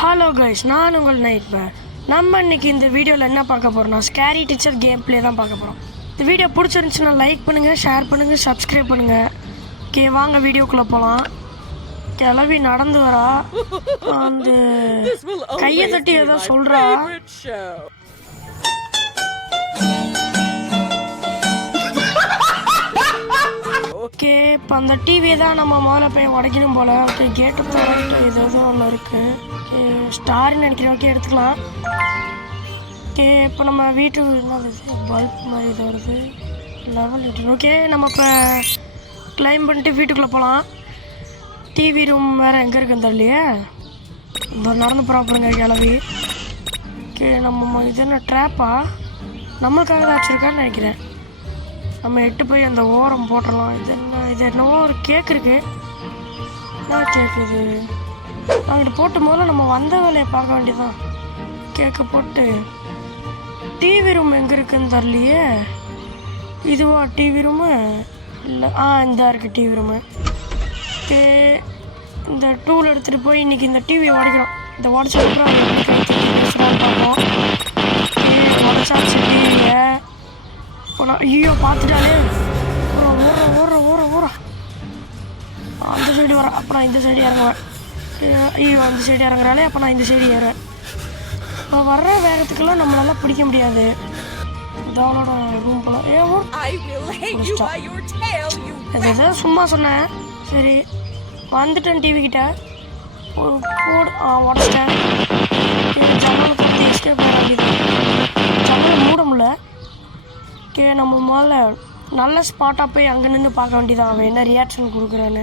Hello guys, நான் உங்கள் nightmare. நம்ம இன்னைக்கு இந்த வீடியோவில் என்ன பார்க்க போகிறோம்னா ஸ்கேரி டீச்சர் கேம் பிளே தான் பார்க்க போகிறோம். இந்த வீடியோ பிடிச்சிருந்துச்சுன்னா லைக் பண்ணுங்கள், ஷேர் பண்ணுங்கள், சப்ஸ்கிரைப் பண்ணுங்கள். ஓகே, வாங்க வீடியோக்குள்ளே போகலாம். கிளவி நடந்து வரா, அந்த கையை தட்டி ஏதோ சொல்கிறா. ஓகே, இப்போ அந்த டிவியை தான் நம்ம முதல்ல போய் உடைக்கணும் போல். ஓகே, கேட்டு தரட்டு ஏதோ ஒன்று இருக்குது. ஓகே, ஸ்டார்னு நினைக்கிறேன். ஓகே, எடுத்துக்கலாம். ஓகே, இப்போ நம்ம வீட்டுக்கு என்னது பல்ப் மாதிரி இது வருது, லெவல் 18. ஓகே, நம்ம இப்போ கிளைம் பண்ணிட்டு வீட்டுக்குள்ளே போகலாம். டிவி ரூம் வேறு எங்கே இருக்குன்னு தெரியலையே. இந்த நடந்து ப்ராப்பருங்க கிளவி. ஓகே, நம்ம இது என்ன ட்ராப்பா நம்மளுக்காக தான் வச்சுருக்கான்னு நினைக்கிறேன். நம்ம எட்டு போய் அந்த ஓரம் போட்டுடலாம். இது என்னவோ ஒரு கேக் இருக்குது. என்ன கேக்கு இது? அங்கிட்டு போட்டு முதல்ல நம்ம வந்த வேலையை பார்க்க வேண்டியதான். கேக்கை போட்டு டிவி ரூம் எங்கே இருக்குன்னு தரலையே. இதுவா டிவி ரூமு? இல்லை, இந்த இருக்குது டிவி ரூமு. ஓகே, இந்த டூல் எடுத்துகிட்டு போய் இன்றைக்கி இந்த டிவியை உடைக்கிறோம். இந்த உடச்சதுக்கப்புறம் பார்ப்போம். உடச்சாச்சு டிவியை. ஐயோ, பார்த்துட்டாலே ஓர அந்த சைடு வரேன். அப்போ நான் இந்த சைடு இறங்குவேன். ஐயோ, அந்த சைடு இறங்குறாலே. அப்போ நான் இந்த சைடு ஏறுவேன். இப்போ வர்ற வேகத்துக்கெல்லாம் நம்மளால பிடிக்க முடியாது. இதோட ரூம் போல எதோ சும்மா சொன்னேன். சரி, வந்துட்டேன் டிவி கிட்ட. போடு உடச்சிட்டேன். ஜன்னலை பற்றி எஸ்கேப் பண்ண வேண்டியது. ஜன்னலை மூட முடியல. ஓகே, நம்ம முதல்ல நல்ல ஸ்பாட்டாக போய் அங்கே நின்று பார்க்க வேண்டியதான். அவன் என்ன ரியாக்ஷன் கொடுக்குறான்னு.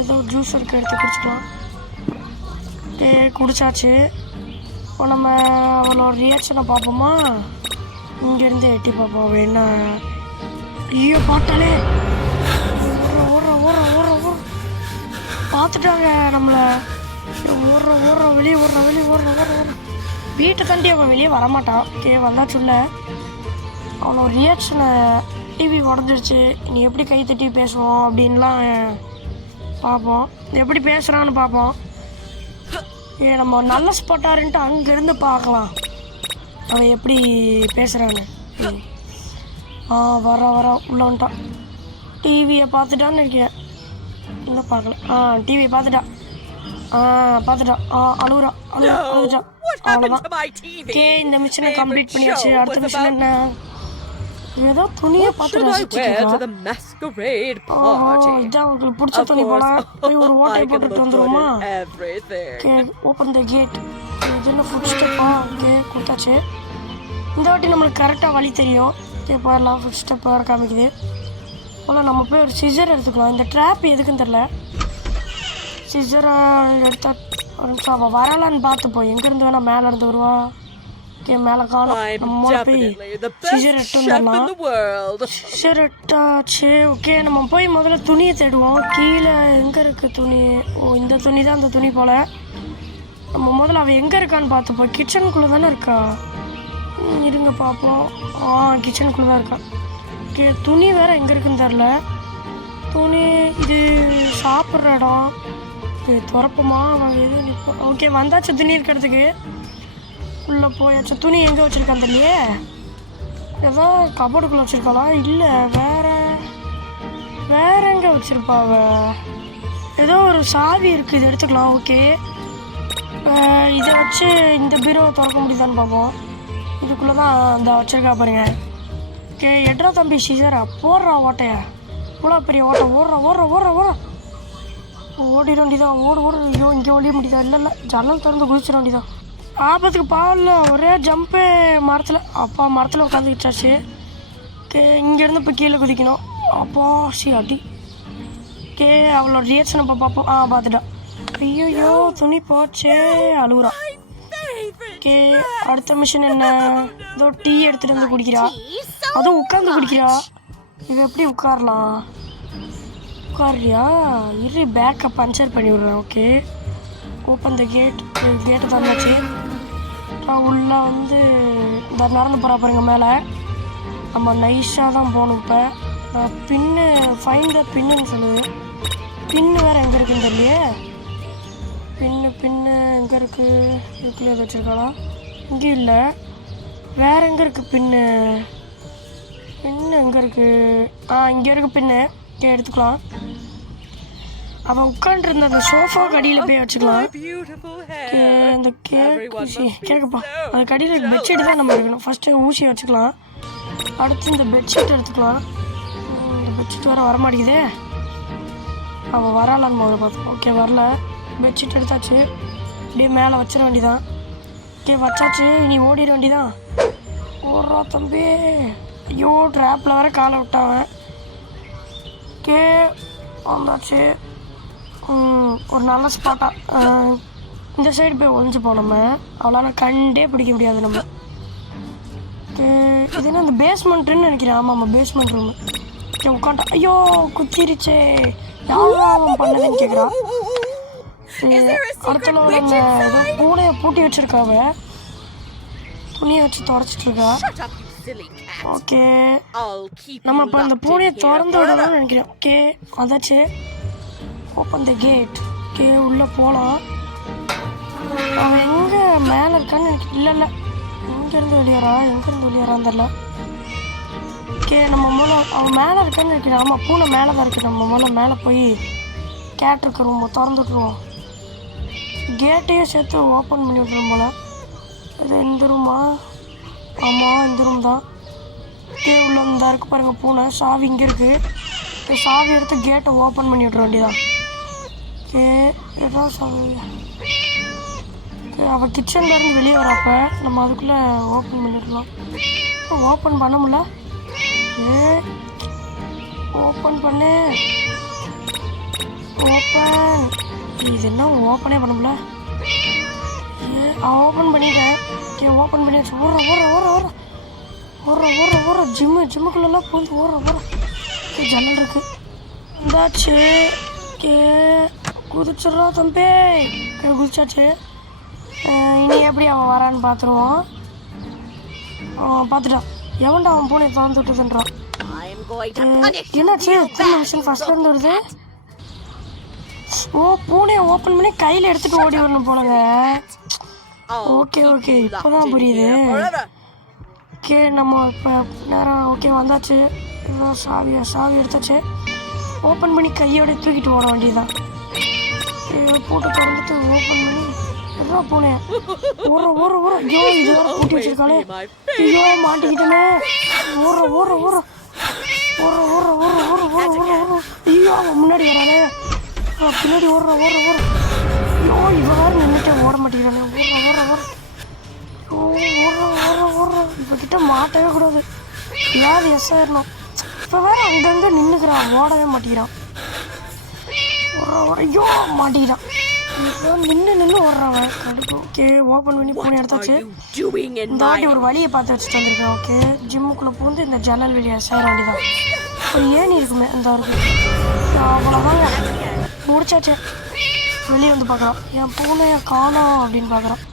ஏதோ ஜூஸ் இருக்குது, எடுத்து குடிச்சிக்கலாம். ஓகே, குடிச்சாச்சு. இப்போ நம்ம அவளோட ரியாக்ஷனை பார்ப்போமா? இங்கேருந்து எட்டி பார்ப்போம். அவன் என்ன ஐயோ பார்த்தாலே ஓர பார்த்துட்டாங்க நம்மளை. ஓடுற வெளியே ஓடுற வீட்டை தாண்டி அவன் வெளியே வரமாட்டான். ஓகே, வந்தாச்சுல்ல. அவனோட ரியாக்ஷனை டிவி உடஞ்சிருச்சு, நீ எப்படி கை தட்டி பேசுவோம் அப்படின்லாம் பார்ப்போம். எப்படி பேசுகிறான்னு பார்ப்போம். நம்ம நல்ல ஸ்பாட்டாருன்ட்டு அங்கேருந்து பார்க்கலாம் அவன் எப்படி பேசுகிறான்னு. வர உள்ளே வந்துட்டான். டிவியை பார்த்துட்டான்னு இருக்கேன். இன்னும் பார்க்கல. டிவியை பார்த்துட்டான். அழுகுறான். அழுதுட்டான். அவ்வளோதான். ஓகே, இந்த மிஷினை கம்ப்ளீட் பண்ணியாச்சு. அடுத்த மிஷின் என்ன? ஏதோ துணியை பார்த்து இதான் உங்களுக்கு பிடிச்ச துணி போல. போய் ஒரு ஓட்டை போட்டுட்டு வந்துடுவோமா? Okay, open the gate. இது என்ன ஃபுட் ஸ்டெப்பா? ஓகே, கொடுத்தாச்சு. இந்த வாட்டி நம்மளுக்கு கரெக்டாக வழி தெரியும். ஓகே, போயிடலாம். ஃபுட் ஸ்டெப் வேறு காமிக்குது போல். நம்ம போய் ஒரு சிசர் எடுத்துக்கலாம். இந்த ட்ராப் எதுக்குன்னு தெரில. சிசரை எடுத்தா ஒரு நிமிஷம் அவள் வரலான்னு பார்த்துப்போம். எங்கேருந்து வேணால் மேலே இருந்து வருவா. ஓகே, மேலே காலம். நம்ம போய் சிசர் எட்டு வந்துடலாம். சிசர் எட்டாச்சு. ஓகே, நம்ம போய் முதல்ல துணியை தேடுவோம். கீழே எங்கே இருக்குது துணி? இந்த துணி தான் அந்த துணி போல். நம்ம முதல்ல அவள் எங்கே இருக்கான்னு பார்த்துப்போம். கிச்சனுக்குள்ளே தானே இருக்கா? இருங்க பார்ப்போம். கிச்சனுக்குள்ளே தான் இருக்கா. ஓகே, துணி வேறு எங்கே இருக்குன்னு தெரில. துணி இது சாப்பிட்ற இடம். துறப்போமா? அவங்க எதுவும் நிற்போம். ஓகே, வந்தாச்சு துணி இருக்கிறதுக்கு. உள்ளே போயாச்சு. துணி எங்கே வச்சுருக்கான் தெரியலையே. ஏதோ கபோர்டுக்குள்ளே வச்சுருக்காளா? இல்லை, வேற எங்கே வச்சுருப்பா அவ? ஏதோ ஒரு சாவி இருக்குது, இது எடுத்துக்கலாம். ஓகே, இதை வச்சு இந்த பீரோவை திறக்க முடியுதான்னு பார்ப்போம். இதுக்குள்ளே தான் இந்த வச்சுருக்கா பாருங்க. ஓகே, எட்ரா தம்பி சீசரா போடுறா ஓட்டைய. இவ்வளோ பெரிய ஓட்டை. ஓடுற ஓடிட வேண்டியதான். ஓடு. ஐயோ, இங்கே ஒழிய முடியுதா? இல்லை, ஜன்னல் திறந்து குதிச்சிட வேண்டியதான். ஆபத்துக்கு பாவல. ஒரே ஜம்பு மரத்தில். அப்பா மரத்தில் உட்காந்துக்கிச்சாச்சு. ஓகே, இங்கேருந்து இப்போ கீழே குதிக்கணும். அப்பா அடி. ஓகே, அவளோட ரியாக்ஷன் இப்போ பார்ப்போம். பார்த்துட்டா. ஐயோ, துணி போச்சே. அழுகுறா. ஓகே, அடுத்த மிஷின் என்ன? ஏதோ டீ எடுத்துகிட்டு வந்து குடிக்கிறா. அதுவும் உட்காந்து குடிக்கிறா. இது எப்படி உட்காரலாம்? உட்காரியா? இரு, பேக்கை பஞ்சர் பண்ணி விட்றேன். ஓகே, ஓப்பன் த கேட்டை தந்தாச்சு. உள்ளே வந்து இந்த நடந்து போகிறா பாருங்க மேலே. நம்ம நைஸாக தான் போகணும். இப்போ பின்னு ஃபைன் த பின்னுன்னு சொல்லுது. பின்னு வேறு எங்கே இருக்குன்னு தெரியலையே. பின்னு எங்கே இருக்குது? இதுக்குள்ளே எது வச்சுருக்காளா? இங்கே இல்லை. வேறு எங்கே இருக்குது பின்னு? பின்னு எங்கே இருக்குது? இங்கே இருக்குது பின்னு. ஓகே, எடுத்துக்கலாம். அவன் உட்காந்துருந்த அந்த சோஃபா கடியில் போய் வச்சுக்கலாம். அந்த கேட்குப்பா அந்த கடியில் பெட்ஷீட் தான் நம்ம எடுக்கணும். ஃபஸ்ட்டு ஊசியை வச்சுக்கலாம். அடுத்து இந்த பெட்ஷீட் எடுத்துக்கலாம். இந்த பெட்ஷீட் வேறு வரமாட்டேங்குதே. அவன் வராலான்னு முதல்ல பார்த்தோம். ஓகே, வரல. பெட்ஷீட் எடுத்தாச்சு. அப்படியே மேலே வச்சிட வேண்டியதான். ஓகே, வச்சாச்சு. இனி ஓடிட வேண்டியதான். ஓடுறா தம்பி. ஐயோ, ட்ராப்பில் வேறு காலை விட்டாவன். ஓகே, வந்தாச்சு. ஒரு நல்ல ஸ்பாட்டாக இந்த சைடு போய் ஒழிஞ்சுப்போம். நம்ம அவளால் கண்டே பிடிக்க முடியாது நம்ம. இது என்ன இந்த பேஸ்மெண்ட்டுன்னு நினைக்கிறேன். ஆமாம், பேஸ்மெண்ட் ரூமு. ஓகே, உட்காண்டா. ஐயோ, குத்திருச்சே. யாரும் அவன் பண்ணதுன்னு கேட்குறான். அடுத்த நம்ம ஏதோ பூனையை பூட்டி வச்சுருக்காவ. துணியை வச்சு தொடச்சிட்ருக்கா. ஓகே, நம்ம இப்போ அந்த பூனையை திறந்து விடணும்னு நினைக்கிறேன். ஓகே, அதாச்சு. Open the gate. ஓகே, உள்ளே போகலாம். அவன் எங்கே மேலே இருக்கான்னு எனக்கு இல்லை. எங்கேருந்து வெளியேறான்னு தெரில. ஓகே, நம்ம மூலம் அவன் மேலே இருக்கான்னு நினைக்கிறேன். ஆமாம், பூனை மேலே தான் இருக்குது. நம்ம மூலம் மேலே போய் கேட் இருக்க ரூம் திறந்து விட்ருவோம். கேட்டையும் சேர்த்து ஓப்பன் பண்ணி விட்ருவோம் போல். இது இந்த ரூமா? ஆமாம், இந்த ரூம் தான். ஓகே, உள்ள இந்த இருக்குது பாருங்கள் பூனை. சாவி இங்கே இருக்குது. சாவி எடுத்து கேட்டை ஓப்பன் பண்ணி விட்ற வேண்டியதான். ஓகே, ஏதாவது சாவி. ஓகே, அவள் கிச்சன்லேருந்து வெளியே வரப்போ நம்ம அதுக்குள்ளே ஓப்பன் பண்ணிடலாம். ஓப்பன் பண்ண முடியல. ஓப்பன் பண்ணு. ஓப்பன். இது என்ன ஓப்பனே பண்ண முடியல. ஓப்பன் பண்ணிட்டேன். ஓகே, ஓப்பன் பண்ணியாச்சு. ஓடுற ஜிம்முக்குள்ளெல்லாம் போய் ஓடுற. ஓகே, ஜன்னல் இருக்குது. இந்தாச்சு. ஓகே, குதிச்சிட்றா தம்பி. குதிச்சாச்சு. இனி எப்படி அவன் வரான்னு பார்த்துருவோம். பார்த்துட்டான். எவன்டா அவன் பூனையை திறந்து விட்டுதுன்றான். என்னாச்சு? மிஷின் ஃபஸ்ட்லேருந்து வருது. பூனையை ஓப்பன் பண்ணி கையில் எடுத்துகிட்டு ஓடி வரணும் போலங்க. ஓகே, இப்போதான் புரியுது. ஓகே, நம்ம இப்போ நேரம். ஓகே, வந்தாச்சு. சாவி எடுத்தாச்சு. ஓப்பன் பண்ணி கையோட தூக்கிட்டு ஓட வேண்டியதுதான். போட்டு திறந்துட்டு ஓப்பன் பண்ணி எவ்வளோ பூனை ஓடுற. ஐயோ, இது வேறு பூட்டி வச்சிருக்காளே. ஐயோ, மாட்டிக்கிட்டோமே. ஓடுற. ஐயோ, அவன் முன்னாடி வரானே. பின்னாடி ஓடுற. ஐயோ, இவ வேறு நின்றுட்டே ஓட மாட்டேங்கிறானே. ஓடுற. இப்போ கிட்ட மாட்டவே கூடாது. யார் எஸ் ஆயிடணும். இப்போ வேறு அங்கங்கே நின்றுக்கிறான். ஓடவே மாட்டேங்கிறான். ஐயோ, மாட்டிக்கிறான். நின்று ஓடுறான் கடுப்பு. ஓகே, ஓப்பன் பண்ணி பூனை எடுத்தாச்சு. இந்த வாட்டி ஒரு வழியை பார்த்து வச்சுட்டு வந்திருக்கேன். ஓகே, ஜிம்முக்குள்ளே பூந்து இந்த ஜன்னல் வெளியே சேர வேண்டியதான். ஒரு ஏணி இருக்குமே, அந்த இருக்கு. அவ்வளோதாங்க, முடிச்சாச்சு. வெளியே வந்து பார்க்குறான். என் பூனையை காணோம் அப்படின்னு பார்க்குறான்.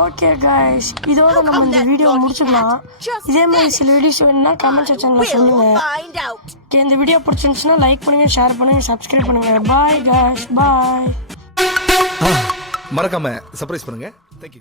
ஓகே கைஸ், இதோட நம்ம இந்த வீடியோ முடிச்சுக்கலாம். இதே மாதிரி சில வீடியோஸ் வேணும்னா கமெண்ட் செக்ஷனில் சொல்லுங்கள். ஓகே, இந்த வீடியோ பிடிச்சிருந்துச்சுன்னா லைக் பண்ணுங்கள், ஷேர் பண்ணுங்கள், சப்ஸ்கிரைப் பண்ணுங்கள். பாய் கைஸ், பாய். மறக்காம சர்ப்ரைஸ் பண்ணுங்க. தேங்க்யூ.